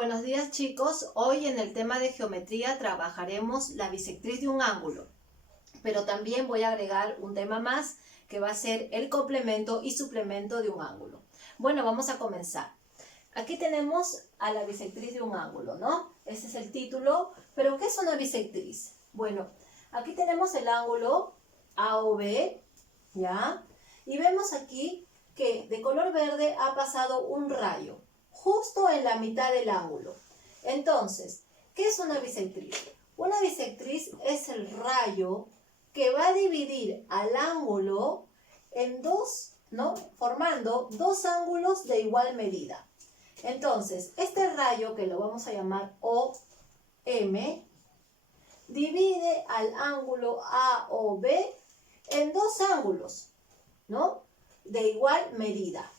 Buenos días chicos, hoy en el tema de geometría trabajaremos la bisectriz de un ángulo, pero también voy a agregar un tema más que va a ser el complemento y suplemento de un ángulo. Bueno, vamos a comenzar. Aquí tenemos a la bisectriz de un ángulo, ¿no? Ese es el título, pero ¿qué es una bisectriz? Bueno, aquí tenemos el ángulo AOB, ¿ya? Y vemos aquí que de color verde ha pasado un rayo justo en la mitad del ángulo. Entonces, ¿qué es una bisectriz? Una bisectriz es el rayo que va a dividir al ángulo en dos, ¿no? Formando dos ángulos de igual medida. Entonces, este rayo, que lo vamos a llamar OM, divide al ángulo AOB en dos ángulos, ¿no? De igual medida.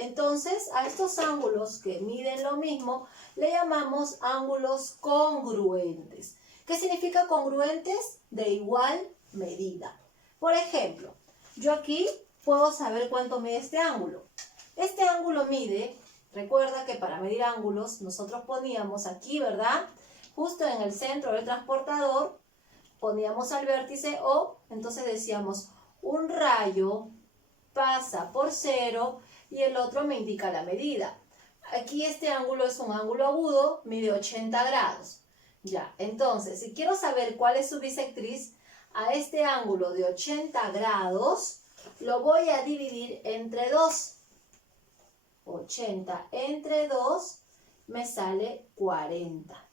Entonces, a estos ángulos que miden lo mismo, le llamamos ángulos congruentes. ¿Qué significa congruentes? De igual medida. Por ejemplo, yo aquí puedo saber cuánto mide este ángulo. Este ángulo mide, recuerda que para medir ángulos nosotros poníamos aquí, ¿verdad? Justo en el centro del transportador, poníamos al vértice O, entonces decíamos, un rayo pasa por 0 y el otro me indica la medida. Aquí este ángulo es un ángulo agudo, mide 80 grados. Ya, entonces, si quiero saber cuál es su bisectriz, a este ángulo de 80 grados lo voy a dividir entre 2. 80 entre 2 me sale 40.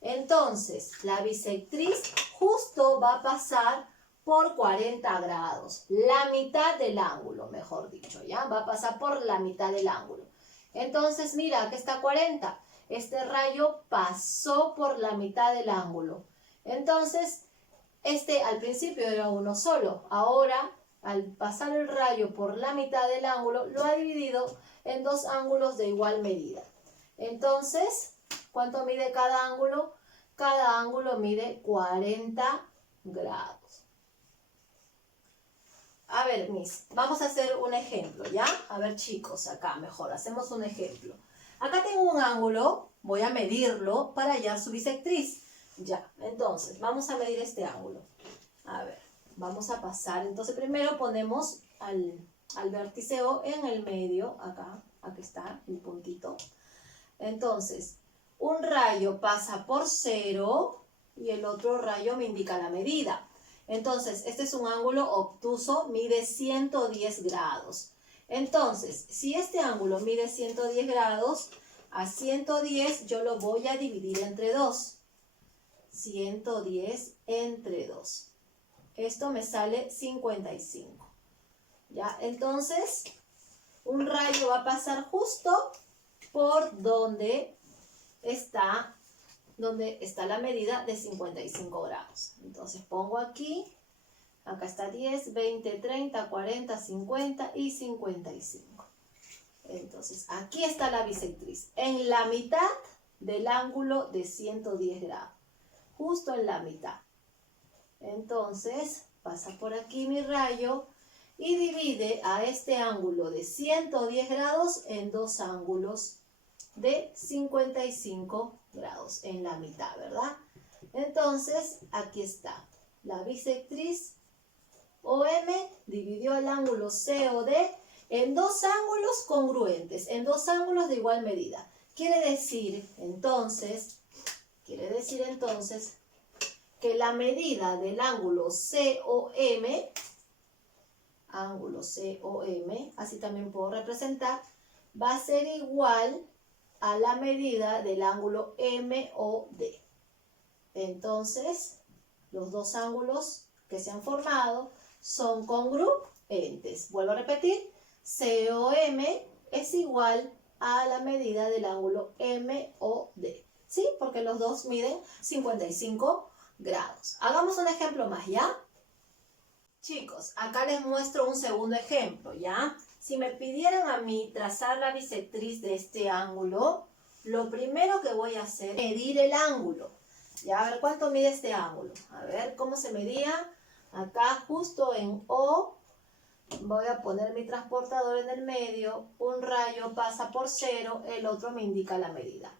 Entonces, la bisectriz justo va a pasar por 40 grados, la mitad del ángulo, mejor dicho, ¿ya? Va a pasar por la mitad del ángulo. Entonces, mira, aquí está 40. Este rayo pasó por la mitad del ángulo. Entonces, este al principio era uno solo. Ahora, al pasar el rayo por la mitad del ángulo, lo ha dividido en dos ángulos de igual medida. Entonces, ¿cuánto mide cada ángulo? Cada ángulo mide 40 grados. A ver, vamos a hacer un ejemplo, ¿ya? A ver, chicos, acá mejor, hacemos un ejemplo. Acá tengo un ángulo, voy a medirlo para hallar su bisectriz. Ya, entonces, vamos a medir este ángulo. A ver, vamos a pasar. Entonces, primero ponemos al vértice O en el medio, acá, aquí está el puntito. Entonces, un rayo pasa por 0 y el otro rayo me indica la medida. Entonces, este es un ángulo obtuso, mide 110 grados. Entonces, si este ángulo mide 110 grados, a 110 yo lo voy a dividir entre 2. 110 entre 2. Esto me sale 55. ¿Ya? Entonces, un rayo va a pasar justo por donde está la medida de 55 grados. Entonces pongo aquí, acá está 10, 20, 30, 40, 50 y 55. Entonces aquí está la bisectriz, en la mitad del ángulo de 110 grados, justo en la mitad. Entonces pasa por aquí mi rayo y divide a este ángulo de 110 grados en dos ángulos de 55 grados en la mitad, ¿verdad? Entonces, aquí está. La bisectriz OM dividió el ángulo COD en dos ángulos congruentes, en dos ángulos de igual medida. Quiere decir entonces que la medida del ángulo COM, así también puedo representar, va a ser igual a la medida del ángulo MOD. Entonces, los dos ángulos que se han formado son congruentes. Vuelvo a repetir, COM es igual a la medida del ángulo MOD. ¿Sí? Porque los dos miden 55 grados. Hagamos un ejemplo más, ¿ya? Chicos, acá les muestro un segundo ejemplo, ¿ya? Si me pidieran a mí trazar la bisectriz de este ángulo, lo primero que voy a hacer es medir el ángulo. Ya, a ver cuánto mide este ángulo. A ver cómo se medía. Acá justo en O, voy a poner mi transportador en el medio. Un rayo pasa por 0, el otro me indica la medida.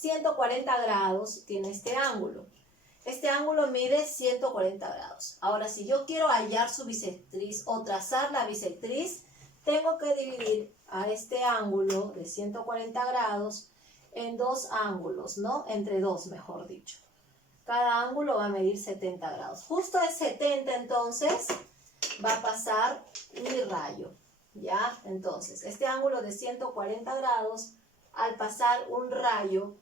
140 grados tiene este ángulo. Este ángulo mide 140 grados. Ahora, si yo quiero hallar su bisectriz o trazar la bisectriz, tengo que dividir a este ángulo de 140 grados en dos ángulos, ¿no? Entre dos, mejor dicho. Cada ángulo va a medir 70 grados. Justo en 70, entonces, va a pasar mi rayo, ¿ya? Entonces, este ángulo de 140 grados, al pasar un rayo,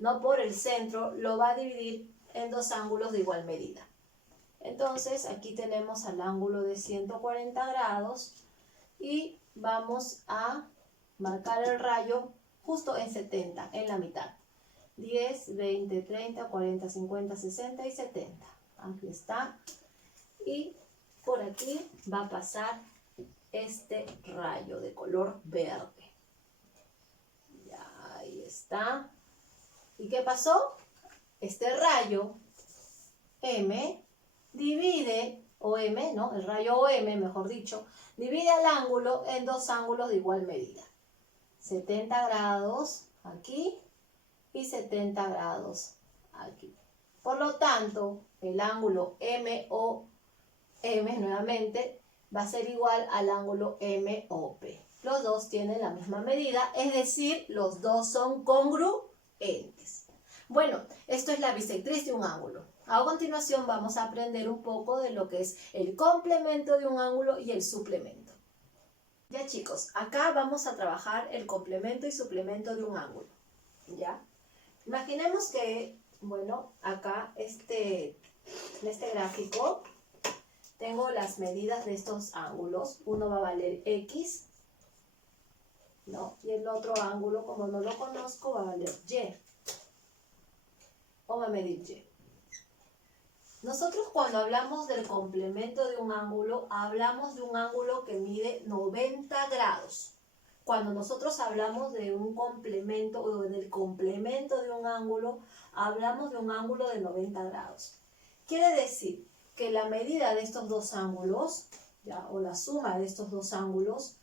no por el centro, lo va a dividir en dos ángulos de igual medida. Entonces, aquí tenemos al ángulo de 140 grados y vamos a marcar el rayo justo en 70, en la mitad. 10, 20, 30, 40, 50, 60 y 70. Aquí está. Y por aquí va a pasar este rayo de color verde. Ya, ahí está. ¿Y qué pasó? Este rayo M divide, o M, ¿no? El rayo OM, mejor dicho, divide el ángulo en dos ángulos de igual medida. 70 grados aquí y 70 grados aquí. Por lo tanto, el ángulo MOM nuevamente va a ser igual al ángulo MOP. Los dos tienen la misma medida, es decir, los dos son congruentes. Bueno, esto es la bisectriz de un ángulo. A continuación vamos a aprender un poco de lo que es el complemento de un ángulo y el suplemento. Ya chicos, acá vamos a trabajar el complemento y suplemento de un ángulo. ¿Ya? Imaginemos que, bueno, acá en este gráfico tengo las medidas de estos ángulos. Uno va a valer X, ¿no? Y el otro ángulo, como no lo conozco, va a valer Y. Vamos a medir Y. Nosotros cuando hablamos del complemento de un ángulo, hablamos de un ángulo que mide 90 grados. Cuando nosotros hablamos de un complemento o del complemento de un ángulo, hablamos de un ángulo de 90 grados. Quiere decir que la medida de estos dos ángulos, ¿ya? O la suma de estos dos ángulos,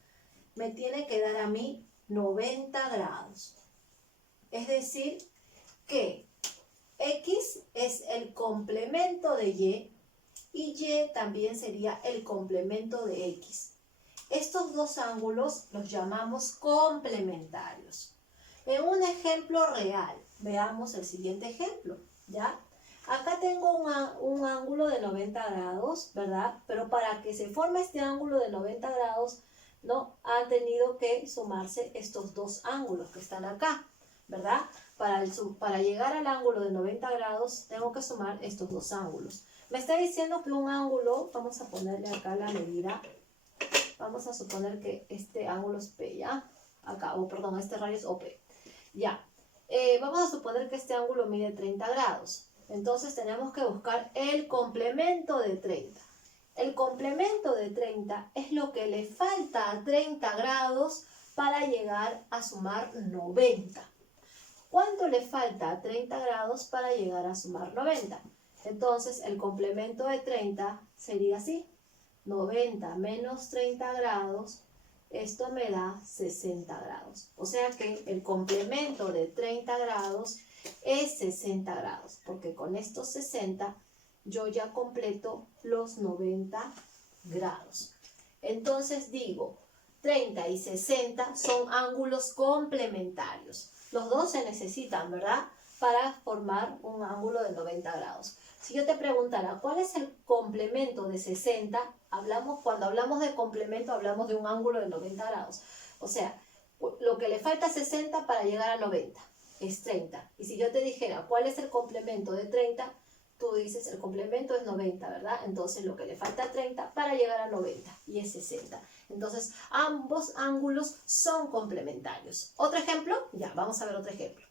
me tiene que dar a mí 90 grados. Es decir, que X es el complemento de Y y también sería el complemento de X. Estos dos ángulos los llamamos complementarios. En un ejemplo real, veamos el siguiente ejemplo, ¿ya? Acá tengo un ángulo de 90 grados, ¿verdad? Pero para que se forme este ángulo de 90 grados, ¿no? Han tenido que sumarse estos dos ángulos que están acá, ¿verdad? Para llegar al ángulo de 90 grados, tengo que sumar estos dos ángulos. Me está diciendo que un ángulo, vamos a ponerle acá la medida, vamos a suponer que este ángulo es P, ¿ya? Acá, perdón, este rayo es OP. Ya, vamos a suponer que este ángulo mide 30 grados. Entonces tenemos que buscar el complemento de 30. El complemento de 30 es lo que le falta a 30 grados para llegar a sumar 90. ¿Cuánto le falta a 30 grados para llegar a sumar 90? Entonces, el complemento de 30 sería así. 90 menos 30 grados, esto me da 60 grados. O sea que el complemento de 30 grados es 60 grados, porque con estos 60 yo ya completo los 90 grados. Entonces digo, 30 y 60 son ángulos complementarios. Los dos se necesitan, ¿verdad? Para formar un ángulo de 90 grados. Si yo te preguntara, ¿cuál es el complemento de 60? Cuando hablamos de complemento, hablamos de un ángulo de 90 grados. O sea, lo que le falta a 60 para llegar a 90 es 30. Y si yo te dijera, ¿cuál es el complemento de 30? Tú dices, el complemento es 90, ¿verdad? Entonces, lo que le falta a 30 para llegar a 90 y es 60. Entonces, ambos ángulos son complementarios. ¿Otro ejemplo? Ya, vamos a ver otro ejemplo.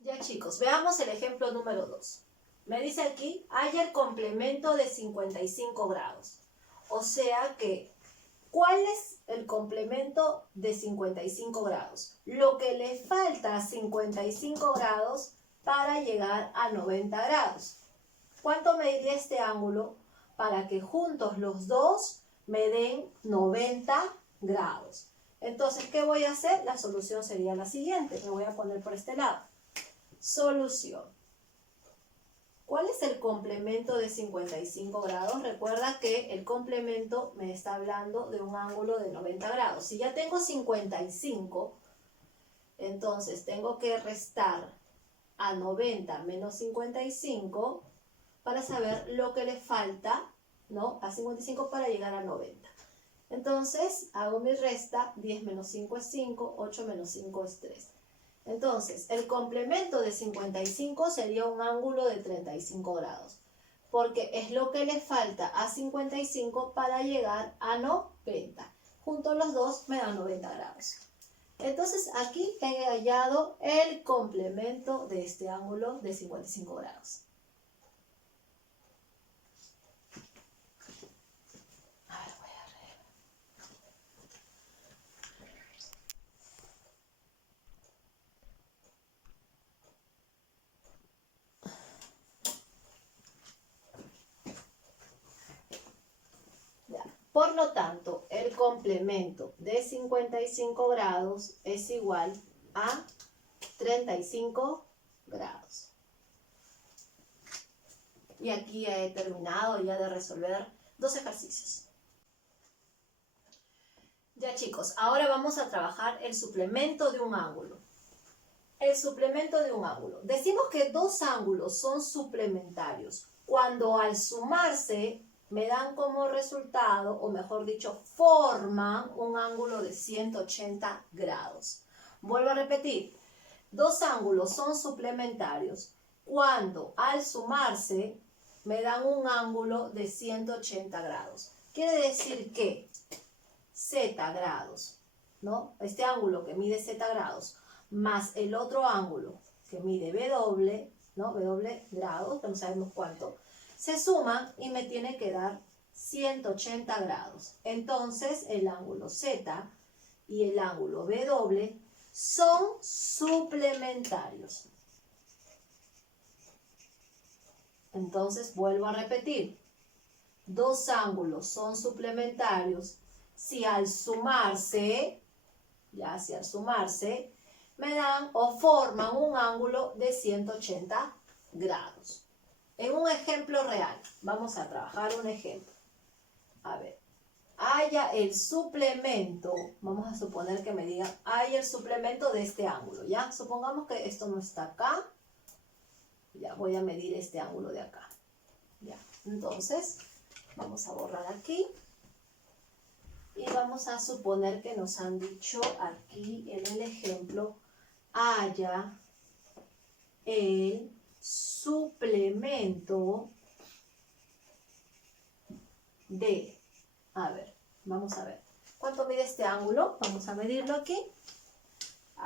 Ya chicos, veamos el ejemplo número 2. Me dice aquí, hay el complemento de 55 grados. O sea que, ¿cuál es el complemento de 55 grados? Lo que le falta a 55 grados para llegar a 90 grados. ¿Cuánto mediría este ángulo para que juntos los dos me den 90 grados? Entonces, ¿qué voy a hacer? La solución sería la siguiente. Me voy a poner por este lado. Solución. ¿Cuál es el complemento de 55 grados? Recuerda que el complemento me está hablando de un ángulo de 90 grados. Si ya tengo 55, entonces tengo que restar a 90 menos 55 para saber lo que le falta, ¿no? A 55 para llegar a 90. Entonces, hago mi resta, 10 menos 5 es 5, 8 menos 5 es 3. Entonces, el complemento de 55 sería un ángulo de 35 grados, porque es lo que le falta a 55 para llegar a 90. Junto los dos me dan 90 grados. Entonces, aquí he hallado el complemento de este ángulo de 55 grados. Por lo tanto, el complemento de 55 grados es igual a 35 grados. Y aquí he terminado ya de resolver 2 ejercicios. Ya chicos, ahora vamos a trabajar el suplemento de un ángulo. El suplemento de un ángulo. Decimos que dos ángulos son suplementarios cuando al sumarse me dan como resultado, o mejor dicho, forman un ángulo de 180 grados. Vuelvo a repetir, dos ángulos son suplementarios cuando al sumarse me dan un ángulo de 180 grados. Quiere decir que z grados, ¿no? Este ángulo que mide z grados, más el otro ángulo que mide w, ¿no? W grados, que no sabemos cuánto, se suman y me tiene que dar 180 grados. Entonces, el ángulo Z y el ángulo W son suplementarios. Entonces, vuelvo a repetir. Dos ángulos son suplementarios si al sumarse, me dan o forman un ángulo de 180 grados. En un ejemplo real, vamos a trabajar un ejemplo. A ver, haya el suplemento, vamos a suponer que me digan, haya el suplemento de este ángulo, ¿ya? Supongamos que esto no está acá, ya voy a medir este ángulo de acá, ¿ya? Entonces, vamos a borrar aquí y vamos a suponer que nos han dicho aquí en el ejemplo, haya el suplemento de, a ver, vamos a ver, ¿cuánto mide este ángulo? Vamos a medirlo aquí.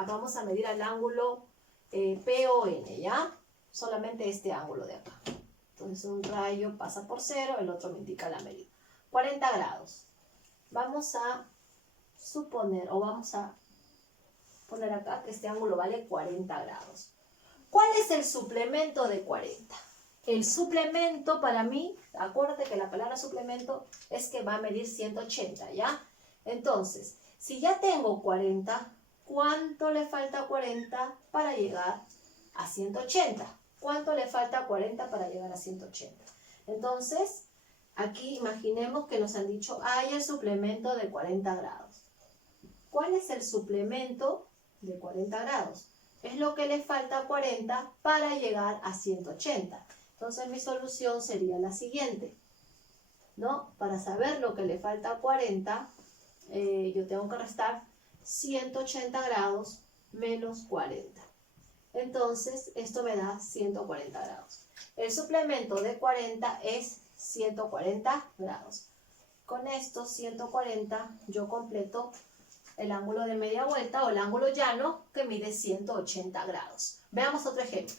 Vamos a medir al ángulo PON, ¿ya? Solamente este ángulo de acá. Entonces un rayo pasa por 0, el otro me indica la medida. 40 grados. Vamos a suponer, o vamos a poner acá que este ángulo vale 40 grados. ¿Cuál es el suplemento de 40? El suplemento para mí, acuérdate que la palabra suplemento es que va a medir 180, ¿ya? Entonces, si ya tengo 40, ¿cuánto le falta a 40 para llegar a 180? ¿Cuánto le falta a 40 para llegar a 180? Entonces, aquí imaginemos que nos han dicho, hay el suplemento de 40 grados. ¿Cuál es el suplemento de 40 grados? Es lo que le falta a 40 para llegar a 180. Entonces mi solución sería la siguiente, ¿no? Para saber lo que le falta a 40, yo tengo que restar 180 grados menos 40. Entonces esto me da 140 grados. El suplemento de 40 es 140 grados. Con estos 140 yo completo el ángulo de media vuelta o el ángulo llano que mide 180 grados. Veamos otro ejemplo.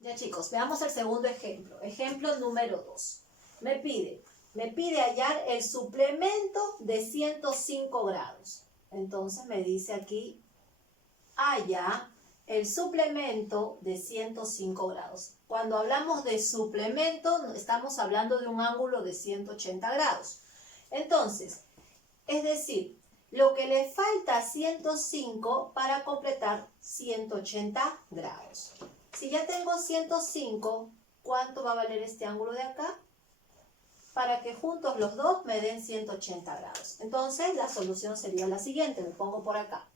Ya chicos, veamos el segundo ejemplo. Ejemplo número 2. Me pide hallar el suplemento de 105 grados. Entonces me dice aquí, halla el suplemento de 105 grados. Cuando hablamos de suplemento, estamos hablando de un ángulo de 180 grados. Entonces, Es decir, lo que le falta a 105 para completar 180 grados. Si ya tengo 105, ¿cuánto va a valer este ángulo de acá? Para que juntos los dos me den 180 grados. Entonces la solución sería la siguiente, me pongo por acá.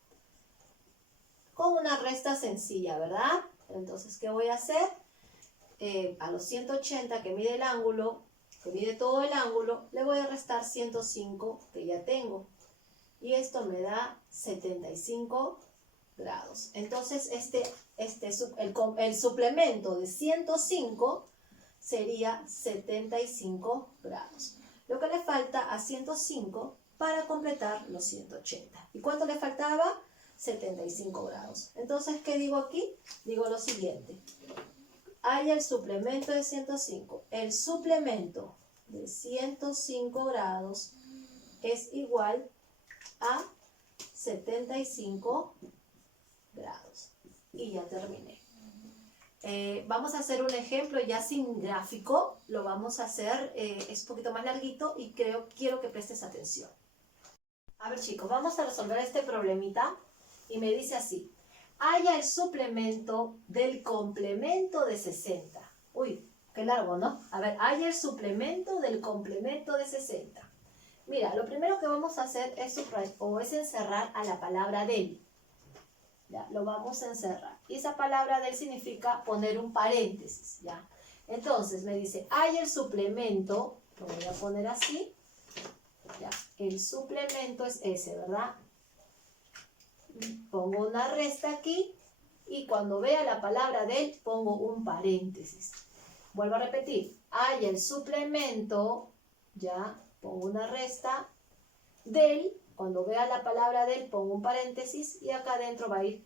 Con una resta sencilla, ¿verdad? Entonces, ¿qué voy a hacer? A los 180 que mide el ángulo, que mide todo el ángulo, le voy a restar 105 que ya tengo. Y esto me da 75 grados. Entonces, el suplemento de 105 sería 75 grados. Lo que le falta a 105 para completar los 180. ¿Y cuánto le faltaba? 75 grados. Entonces, ¿qué digo aquí? Digo lo siguiente. Hay el suplemento de 105. El suplemento de 105 grados es igual a 75 grados. Y ya terminé. Vamos a hacer un ejemplo ya sin gráfico. Lo vamos a hacer, es un poquito más larguito y quiero que prestes atención. A ver, chicos, vamos a resolver este problemita y me dice así. Haya el suplemento del complemento de 60. Uy, qué largo, ¿no? A ver, haya el suplemento del complemento de 60. Mira, lo primero que vamos a hacer es encerrar a la palabra del. Ya, lo vamos a encerrar. Y esa palabra del significa poner un paréntesis, ¿ya? Entonces me dice, hay el suplemento, lo voy a poner así, ¿ya? El suplemento es ese, ¿verdad? Pongo una resta aquí y cuando vea la palabra del, pongo un paréntesis. Vuelvo a repetir, hay el suplemento, ¿ya? Pongo una resta del. Cuando vea la palabra del, pongo un paréntesis y acá adentro va a ir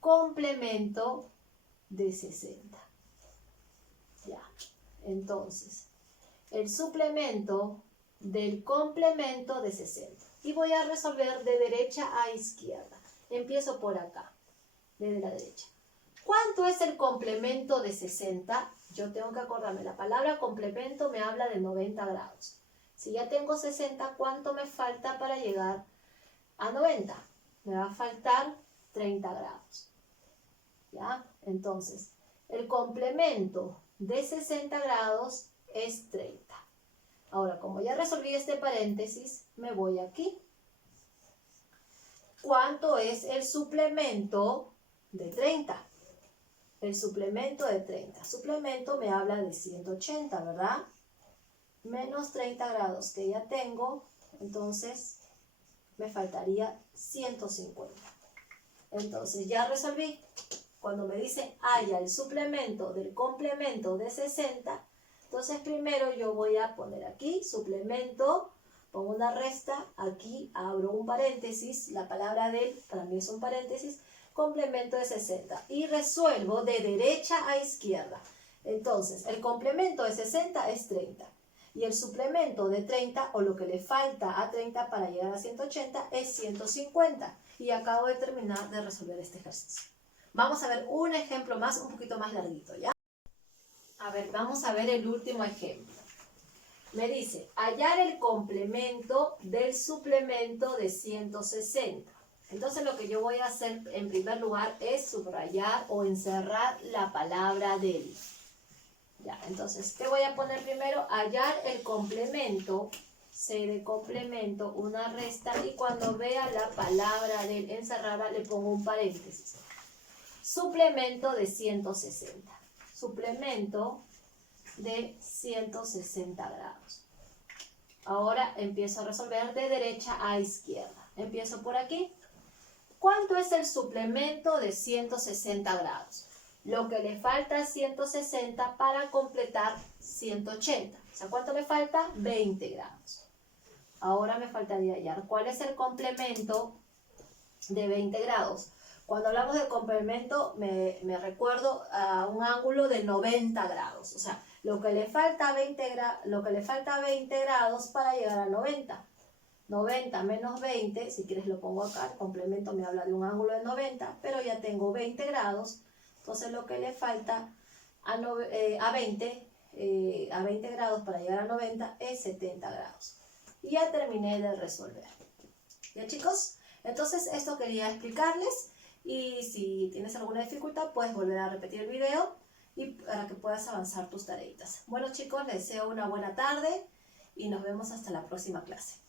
complemento de 60. Ya. Entonces, el suplemento del complemento de 60. Y voy a resolver de derecha a izquierda. Empiezo por acá, desde la derecha. ¿Cuánto es el complemento de 60? Yo tengo que acordarme, la palabra complemento me habla de 90 grados. Si ya tengo 60, ¿cuánto me falta para llegar a 90? Me va a faltar 30 grados. ¿Ya? Entonces, el complemento de 60 grados es 30. Ahora, como ya resolví este paréntesis, me voy aquí. ¿Cuánto es el suplemento de 30? El suplemento de 30. Suplemento me habla de 180, ¿verdad? Menos 30 grados que ya tengo, entonces me faltaría 150. Entonces ya resolví. Cuando me dice haya el suplemento del complemento de 60, entonces primero yo voy a poner aquí suplemento, pongo una resta, aquí abro un paréntesis, la palabra del para mí es un paréntesis, complemento de 60 y resuelvo de derecha a izquierda. Entonces el complemento de 60 es 30. Y el suplemento de 30, o lo que le falta a 30 para llegar a 180, es 150. Y acabo de terminar de resolver este ejercicio. Vamos a ver un ejemplo más, un poquito más larguito, ¿ya? A ver, vamos a ver el último ejemplo. Me dice, hallar el complemento del suplemento de 160. Entonces lo que yo voy a hacer en primer lugar es subrayar o encerrar la palabra del. Ya, entonces, ¿qué voy a poner primero? Hallar el complemento, C de complemento, una resta, y cuando vea la palabra del encerrada le pongo un paréntesis. Suplemento de 160. Suplemento de 160 grados. Ahora empiezo a resolver de derecha a izquierda. Empiezo por aquí. ¿Cuánto es el suplemento de 160 grados? Lo que le falta es 160 para completar 180. O sea, ¿cuánto me falta? 20 grados. Ahora me faltaría hallar cuál es el complemento de 20 grados. Cuando hablamos de complemento, me recuerdo a un ángulo de 90 grados. O sea, lo que le falta 20 grados para llegar a 90. 90 menos 20, si quieres lo pongo acá, el complemento me habla de un ángulo de 90, pero ya tengo 20 grados. Entonces lo que le falta a 20 grados para llegar a 90 es 70 grados. Y ya terminé de resolver. ¿Ya, chicos? Entonces esto quería explicarles, y si tienes alguna dificultad puedes volver a repetir el video y para que puedas avanzar tus tareitas. Bueno, chicos, les deseo una buena tarde y nos vemos hasta la próxima clase.